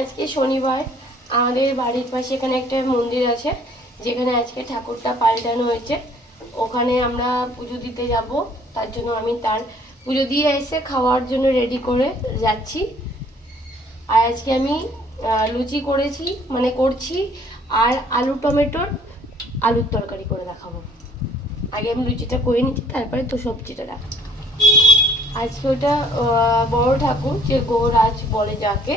আজকে শনিবার আমাদের বাড়ির পাশে এখানে একটা মন্দির আছে, যেখানে আজকে ঠাকুরটা পাল্টানো হয়েছে। ওখানে আমরা পুজো দিতে যাব, তার জন্য আমি তার পুজো দিয়ে এসে খাওয়ার জন্য রেডি করে যাচ্ছি। আর আজকে আমি লুচি করেছি, মানে করছি, আর আলু টমেটোর আলুর তরকারি করে দেখাবো। আগে আমি লুচিটা করে নিচ্ছি, তারপরে তো সবজিটা রাখ। আজকে ওটা বড় ঠাকুর, যে গৌরাজ বলে যাকে,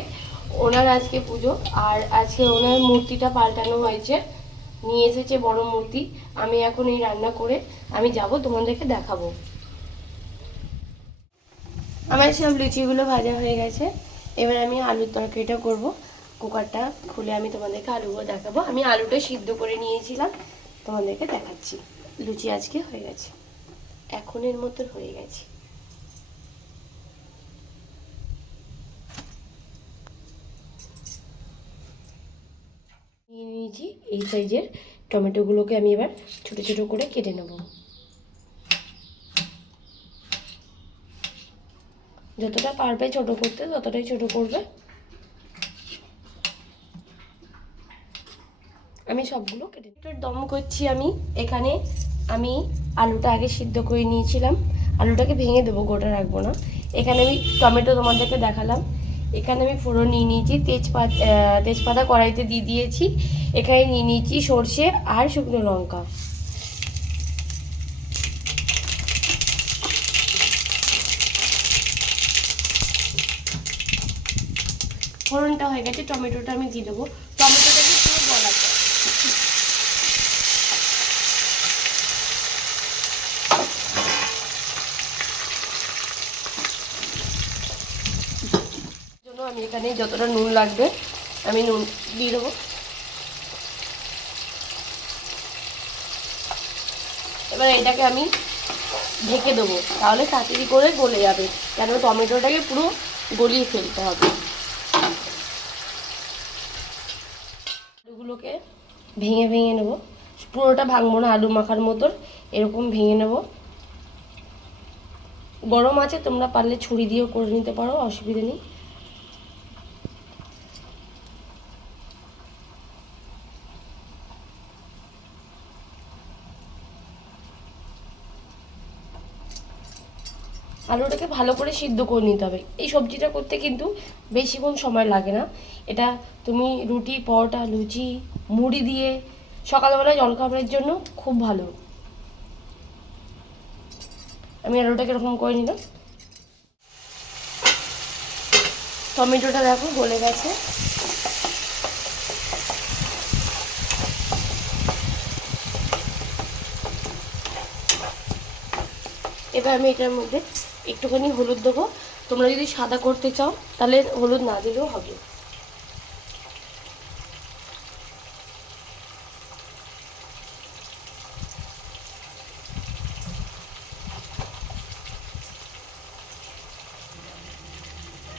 ওনার আজকে পুজো। আর আজকে ওনার মূর্তিটা পাল্টানো হয়েছে, নিয়ে এসেছে বড় মূর্তি। আমি এখন এই রান্না করে আমি যাব, তোমাদেরকে দেখাবো। আমার সব লুচিগুলো ভাজা হয়ে গেছে, এবার আমি আলুর তরকারিটা করব। কুকারটা খুলে আমি তোমাদেরকে আলুগুলো দেখাবো। আমি আলুটা সিদ্ধ করে নিয়েছিলাম, তোমাদেরকে দেখাচ্ছি। লুচি আজকে হয়ে গেছে, এখনের মতো হয়ে গেছে। নিয়ে নিয়েছি এই সাইজের টমেটোগুলোকে, আমি এবার ছোট ছোট করে কেটে নেব। যতটা পারবে ছোট করতে ততটাই ছোট করবে। আমি সবগুলো কেটে দম করছি। আমি এখানে আলুটা আগে সিদ্ধ করে নিয়েছিলাম, আলুটাকে ভেঙে দেবো, গোটা রাখবো না। এখানে আমি টমেটো তোমাদেরকে দেখালাম। এখানে আমি ফোড়ন নিয়ে নিয়েছি, তেজপাতা কড়াইতে দিয়ে দিয়েছি। এখানে নিয়ে নিয়েছি সর্ষে আর শুকনো লঙ্কা। ফোড়নটা হয়ে গেছে, টমেটোটা আমি দিয়ে দেবো। টমেটোটাকে পুরো গলাতে, জন্য আমি এখানে যতটা নুন লাগবে আমি নুন দিয়ে দেবো। এবার এটাকে আমি ঢেকে দেবো, তাহলে তাড়াতাড়ি করে গলে যাবে, কেন টমেটোটাকে পুরো গলিয়ে ফেলতে হবে। আলুগুলোকে ভেঙে ভেঙে নেবো, পুরোটা ভাঙবো না, আলু মাখার মতন এরকম ভেঙে নেব। গরম আছে, তোমরা পারলে ছুরি দিয়েও করে নিতে পারো, অসুবিধা নেই। আলুটাকে ভালো করে সিদ্ধ করে নিতে হবে। এই সবজিটা করতে কিন্তু বেশিক্ষণ সময় লাগে না। এটা তুমি রুটি, পরোটা, লুচি, মুড়ি দিয়ে সকালবেলায় জলখাবারের জন্য খুব ভালো। আমি আলুটাকে এরকম করে নিলাম। টমেটোটা দেখো গলে গেছে। এবার আমি এটার মধ্যে একটুখানি হলুদ দেবো। তোমরা যদি সাদা করতে চাও তাহলে হলুদ না দিলেও হবে।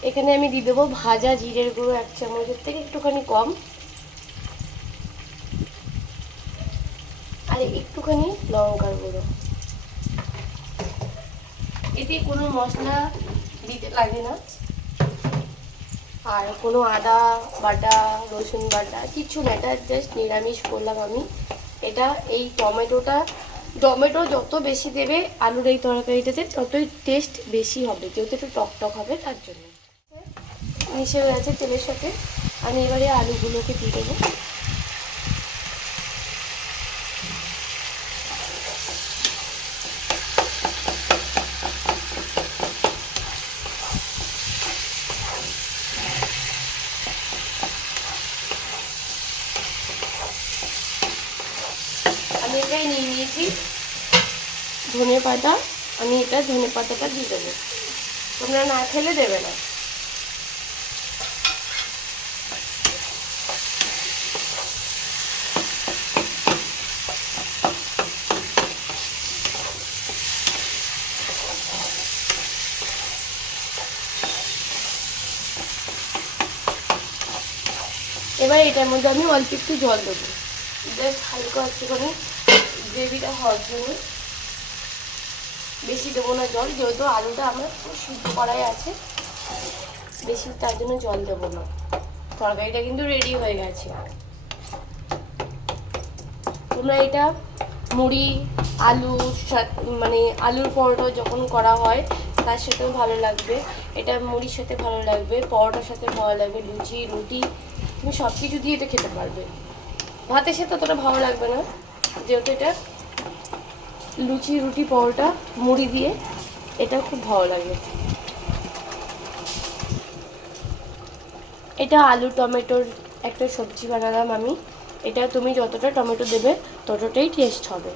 এখানে আমি দিয়ে দেবো ভাজা জিরের গুঁড়ো 1 চামচের থেকে একটুখানি কম, আর একটুখানি লঙ্কার গুঁড়ো। এতে কোনো মশলা দিতে লাগে না, আর কোনো আদা বাটা, রসুন বাটা কিছু না, এটা জাস্ট নিরামিষ করলাম আমি। এটা এই টমেটো যত বেশি দেবে আলুর এই তরকারিটাতে, ততই টেস্ট বেশি হবে, যেহেতু একটু টক হবে তার জন্য। মিশে গেছে তেলের সাথে, আমি এবারে আলুগুলোকে দিয়ে দেবো। আমি এটাই নিয়ে নিয়েছি ধনে পাতা, আমি এটা ধনে পাতাটা দিয়ে দেবো, তোমরা না খেলে দেবে না। এবার এটার মধ্যে আমি অল্প একটু জল দেবো, জাস্ট হালকা একটুখানি গ্রেভিটা হওয়ার জন্য। বেশি দেবো না জল, যেহেতু আলুটা আমার পুরো সিদ্ধ করাই আছে, বেশি তার জন্য জল দেবো না। তরকারিটা কিন্তু রেডি হয়ে গেছে। তোমরা এটা মুড়ি, আলু, মানে আলুর পরোটা যখন করা হয় তার সাথেও ভালো লাগবে, এটা মুড়ির সাথে ভালো লাগবে, পরোটার সাথে ভালো লাগবে, লুচি, রুটি, তুমি সব কিছু দিয়ে এটা খেতে পারবে। ভাতের সাথে অতটা ভালো লাগবে না, যেহেতু এটা লুচি, রুটি, পরোটা, মুড়ি দিয়ে এটা খুব ভালো লাগে। এটা আলু টমেটোর একটা সবজি বানালাম আমি। এটা তুমি যতটা টমেটো দেবে ততটাই টেস্ট হবে,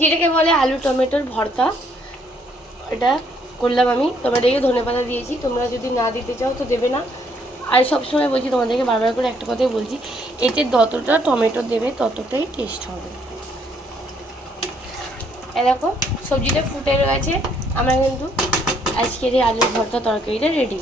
যেটাকে বলে আলু টমেটোর ভর্তা। এটা করলাম আমি, তোমাদেরকে ধনেপাতা দিয়েছি, তোমরা যদি না দিতে চাও তো দেবে না। আর সবসময় বলছি তোমাদেরকে, বারবার করে একটা কথাই বলছি, এতে যতটা টমেটো দেবে ততটাই টেস্ট হবে। এই দেখো সবজিটা ফুটে গেছে, আমরা কিন্তু আজকের এই আলুর ভর্তা তরকারিটা রেডি।